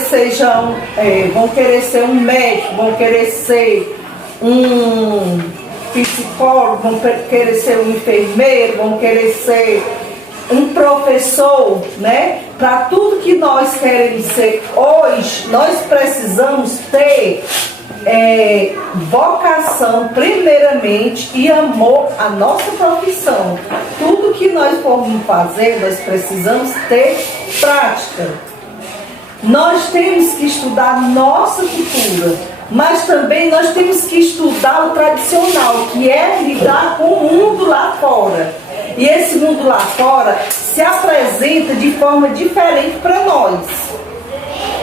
vocês vão querer ser um médico, vão querer ser um psicólogo, vão querer ser um enfermeiro, vão querer ser um professor, né? Para tudo que nós queremos ser hoje, nós precisamos ter vocação primeiramente e amor à nossa profissão. Tudo que nós formos fazer, nós precisamos ter prática. Nós temos que estudar nossa cultura, mas também nós temos que estudar o tradicional, que é lidar com o mundo lá fora. E esse mundo lá fora se apresenta de forma diferente para nós.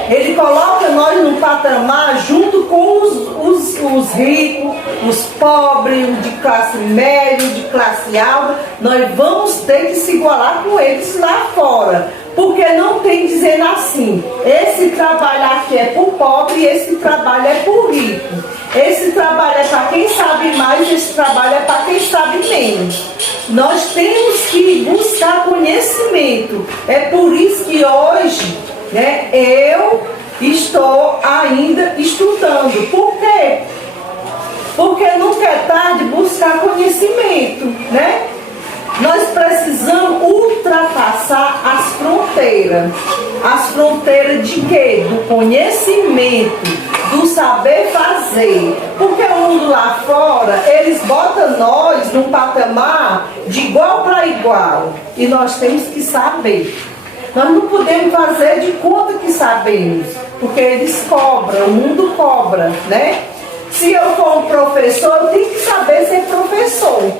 Ele coloca nós num patamar junto com os ricos, os pobres, os de classe média, de classe alta. Nós vamos ter que se igualar com eles lá fora. Porque não tem dizendo assim, esse trabalho aqui é para o pobre e esse trabalho é para o rico. Esse trabalho é para quem sabe mais, esse trabalho é para quem sabe menos. Nós temos que buscar conhecimento. É por isso que hoje, né, eu estou ainda estudando. Por quê? Porque nunca é tarde buscar conhecimento, né? Nós precisamos ultrapassar as fronteiras. As fronteiras de quê? Do conhecimento, do saber fazer. Porque o mundo lá fora, eles botam nós num patamar de igual para igual. E nós temos que saber. Nós não podemos fazer de conta que sabemos, porque eles cobram, o mundo cobra, né? Se eu for um professor, eu tenho que saber ser professor.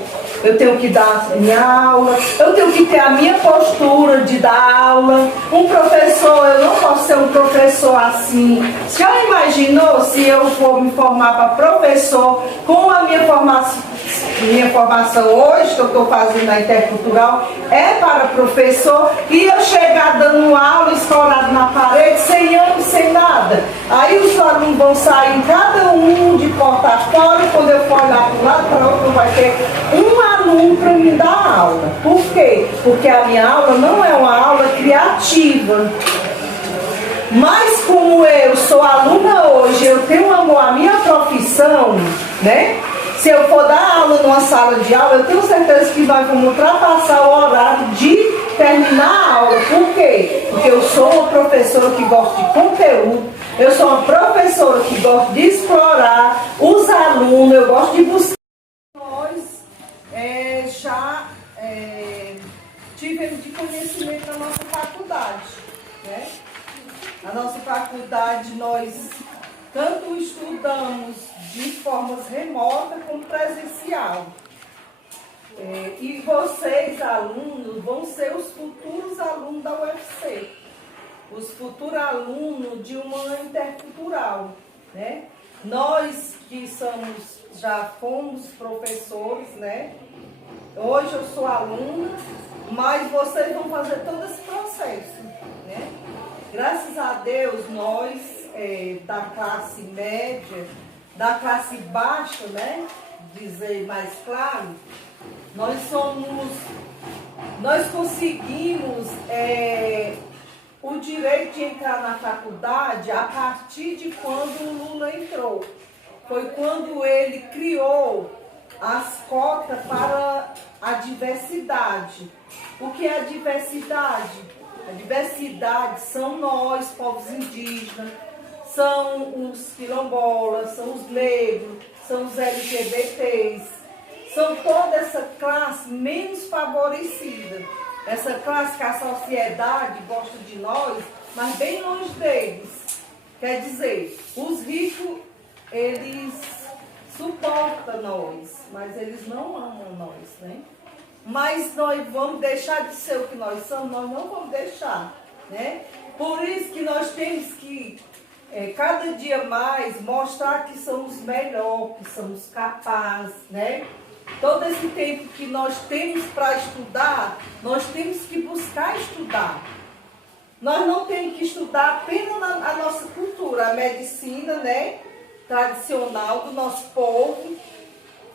Eu tenho que dar minha aula, eu tenho que ter a minha postura de dar aula. Um professor, eu não posso ser um professor assim. Já imaginou se eu for me formar para professor com a minha formação hoje, que eu estou fazendo na intercultural, é para professor, e eu chegar dando aula escorado na parede, sem ânimo, sem nada. Aí os alunos vão sair, cada um de porta fora, quando eu for olhar para um lado para o outro, vai ter um aluno para me dar aula. Por quê? Porque a minha aula não é uma aula criativa. Mas como eu sou aluna hoje, eu tenho amor à minha profissão, né? Se eu for dar aula numa sala de aula, eu tenho certeza que nós vamos ultrapassar o horário de terminar a aula. Por quê? Porque eu sou uma professora que gosta de conteúdo, eu sou uma professora que gosta de explorar os alunos, eu gosto de buscar. Nós já tivemos de conhecimento na nossa faculdade, né? Na nossa faculdade nós tanto estudamos de formas remotas como presencial. E vocês, alunos, vão ser os futuros alunos da UFC. Os futuros alunos de uma intercultural, né? Nós que já fomos professores, né? Hoje eu sou aluna, mas vocês vão fazer todo esse processo, né? Graças a Deus, nós da classe média, da classe baixa, né? Dizer mais claro, nós conseguimos o direito de entrar na faculdade a partir de quando o Lula entrou. Foi quando ele criou as cotas para a diversidade. O que é a diversidade? A diversidade são nós, povos indígenas, são os quilombolas, são os negros, são os LGBTs, são toda essa classe menos favorecida. Essa classe que a sociedade gosta de nós, mas bem longe deles. Quer dizer, os ricos, eles suportam nós, mas eles não amam nós, né? Mas nós vamos deixar de ser o que nós somos, nós não vamos deixar, né? Por isso que nós temos que, cada dia mais, mostrar que somos melhor, que somos capazes, né? Todo esse tempo que nós temos para estudar, nós temos que buscar estudar. Nós não temos que estudar apenas a nossa cultura, a medicina, né, tradicional do nosso povo,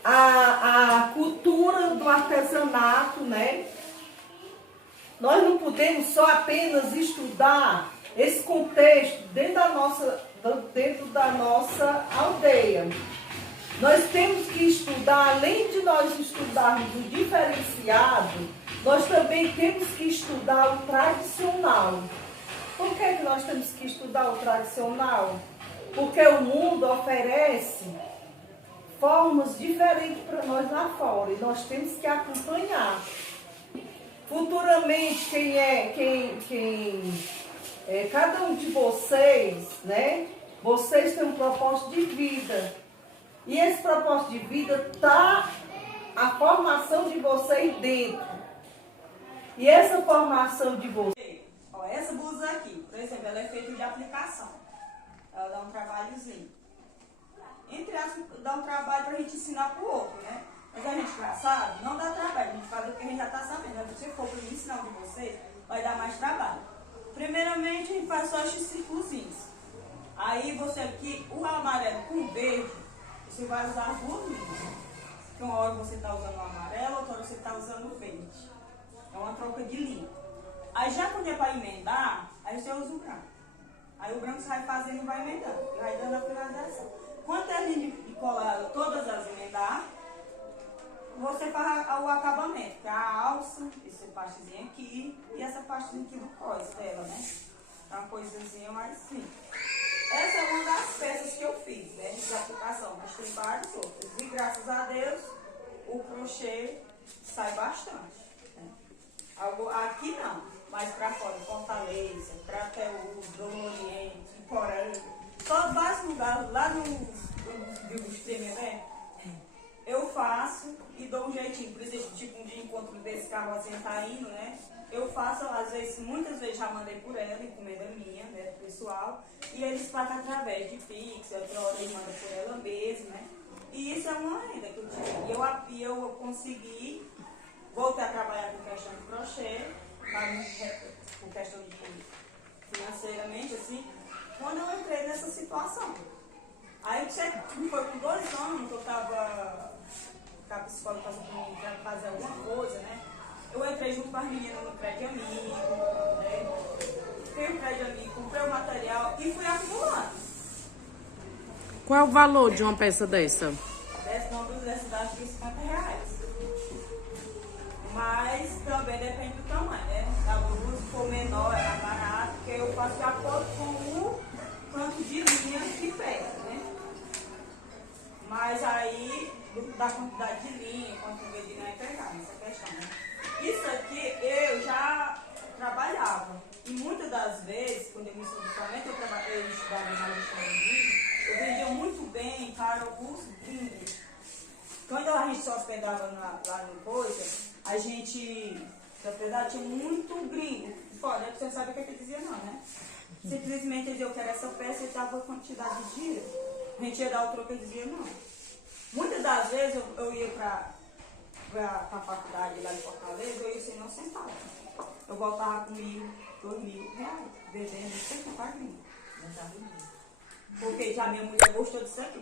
a cultura do artesanato, né? Nós não podemos só apenas estudar esse contexto dentro da nossa aldeia. Nós temos que estudar, além de nós estudarmos o diferenciado, nós também temos que estudar o tradicional. Por que nós temos que estudar o tradicional? Porque o mundo oferece formas diferentes para nós lá fora e nós temos que acompanhar. Futuramente, cada um de vocês, né? Vocês têm um propósito de vida. E esse propósito de vida está a formação de vocês dentro. E essa formação de vocês... Ó, essa blusa aqui, por exemplo, ela é feita de aplicação. Ela dá um trabalhozinho. Entre aspas, dá um trabalho para a gente ensinar para o outro, né? Mas a gente já sabe, não dá trabalho. A gente faz o que a gente já está sabendo. Se for para ensinar de vocês, vai dar mais trabalho. Primeiramente, a gente faz só esses círculozinhos. Aí você aqui, o amarelo com o verde, você vai usar as duas linhas. Então, uma hora você está usando o amarelo, outra hora você está usando o verde. É uma troca de linha. Aí já quando é para emendar, aí você usa o branco. Aí o branco você vai fazendo e vai emendando. E vai dando a finalização. Quando termina de colar todas as emendar, você faz o acabamento, que é a alça, essa partezinha aqui e essa partezinha aqui do cós dela, né? É uma coisazinha mais simples. Essa é uma das peças que eu fiz, né? De aplicação, mas tem vários outros. E graças a Deus, o crochê sai bastante. Né? Aqui não, mas pra fora, em Fortaleza, Crateús, Dom Oriente, Poranga, só vários lugares, lá no Tremembé, né? Eu faço e dou um jeitinho. Por exemplo, tipo um dia encontro desse carrozinho tá indo, né? Eu faço, às vezes, muitas vezes já mandei por ela, encomenda minha, né, pessoal. E eles pagam através de Pix, outra hora eles mandam por ela mesmo, né? E isso é uma renda que eu tive. E eu consegui, voltei a trabalhar com questão de crochê, com questão de financeiramente, assim, quando eu entrei nessa situação. Aí foi com 2 anos que eu estava com a psicóloga passando para fazer alguma coisa, né? Eu entrei junto com as meninas no prédio amigo, né? Fiquei no prédio amigo, comprei o material e fui acumulando. Qual é o valor de uma peça dessa? Dessa numa universidade de R$50. Mas também depende do tamanho, né? A blusa, se for menor, é mais barato, porque eu faço de acordo com o tanto de linha que pega, né? Mas aí, da quantidade de linha, quanto de linha é pegar nessa questão, né? Isso aqui eu já trabalhava. E muitas das vezes, quando eu me somente eu estudava na gestão de vídeo, eu vendia muito bem para os gringos. Quando a gente se hospedava lá no Coisa, a gente se hospedava, tinha muito gringo. Fora, você sabe o que ele dizia não, né? Simplesmente ele dizia, eu quero essa peça e dava quantidade de dinheiro. A gente ia dar o troco e dizia não. Muitas das vezes eu ia para a faculdade lá em Fortaleza, eu ia sem não centavo. Eu voltava com R$1.000, R$2.000, vendendo isso aqui para mim. Porque já minha mulher gostou disso aqui.